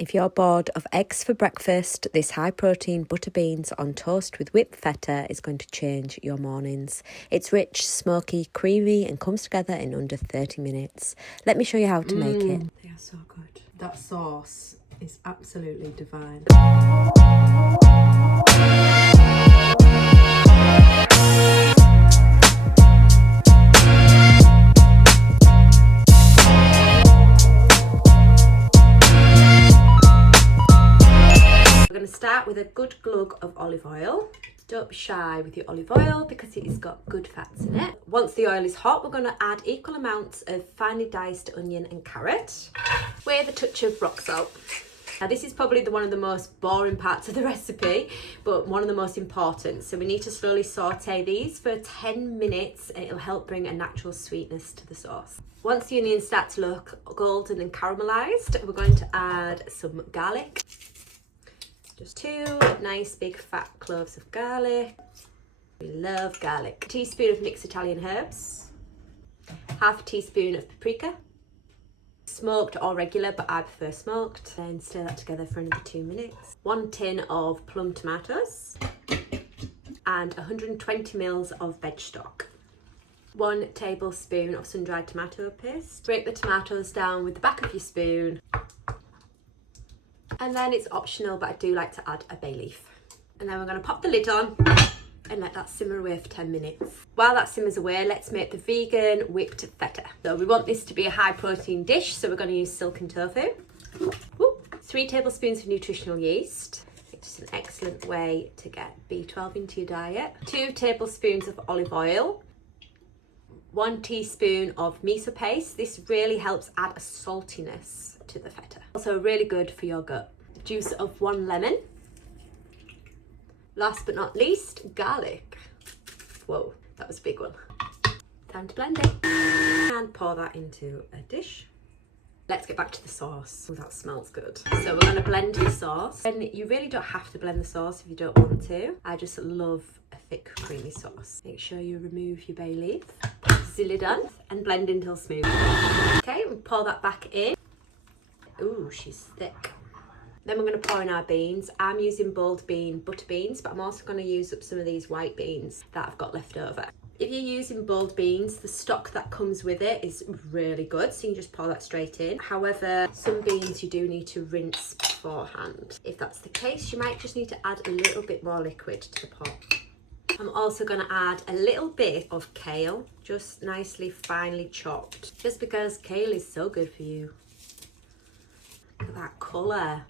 If you're bored of eggs for breakfast, this high-protein butter beans on toast with whipped feta is going to change your mornings. It's rich, smoky, creamy and comes together in under 30 minutes. Let me show you how to make it. They are so good. That sauce is absolutely divine. We're going to start with a good glug of olive oil. Don't be shy with your olive oil because it has got good fats in it. Once the oil is hot, we're going to add equal amounts of finely diced onion and carrot with a touch of rock salt. Now this is probably one of the most boring parts of the recipe, but one of the most important. So we need to slowly saute these for 10 minutes and it'll help bring a natural sweetness to the sauce. Once the onions start to look golden and caramelised, we're going to add some garlic. Just 2 nice big fat cloves of garlic. We love garlic. A teaspoon of mixed Italian herbs. Half a teaspoon of paprika. Smoked or regular, but I prefer smoked. Then stir that together for another 2 minutes. 1 tin of plum tomatoes. And 120 ml of veg stock. 1 tablespoon of sun-dried tomato paste. Break the tomatoes down with the back of your spoon. And then it's optional, but I do like to add a bay leaf. And then we're going to pop the lid on and let that simmer away for 10 minutes. While that simmers away, let's make the vegan whipped feta. So we want this to be a high protein dish, so we're going to use silken tofu. 3 tablespoons of nutritional yeast. It's just an excellent way to get B12 into your diet. 2 tablespoons of olive oil. 1 teaspoon of miso paste. This really helps add a saltiness to the feta. Also really good for your gut. Juice of 1 lemon. Last but not least, garlic. Whoa, that was a big one. Time to blend it. And pour that into a dish. Let's get back to the sauce. Oh, that smells good. So we're going to blend the sauce. And you really don't have to blend the sauce if you don't want to. I just love a thick, creamy sauce. Make sure you remove your bay leaf. Put the lid on and blend until smooth. Okay, we'll pour that back in. Ooh, she's thick. Then we're going to pour in our beans. I'm using bold bean butter beans, but I'm also going to use up some of these white beans that I've got left over. If you're using bold beans, the stock that comes with it is really good, so you can just pour that straight in. However, some beans you do need to rinse beforehand. If that's the case, you might just need to add a little bit more liquid to the pot. I'm also going to add a little bit of kale, just nicely finely chopped, just because kale is so good for you. Look at that colour.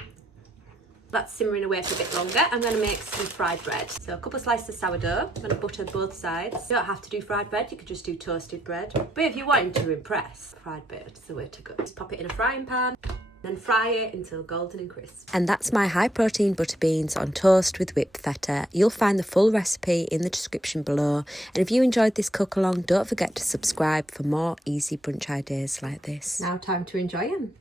That's simmering away for a bit longer. I'm going to make some fried bread. So a couple of slices of sourdough. I'm going to butter both sides. You don't have to do fried bread, you could just do toasted bread. But if you're wanting to impress, fried bread is the way to go. Just pop it in a frying pan, then fry it until golden and crisp. And that's my high protein butter beans on toast with whipped feta. You'll find the full recipe in the description below. And if you enjoyed this cook along, don't forget to subscribe for more easy brunch ideas like this. Now time to enjoy them.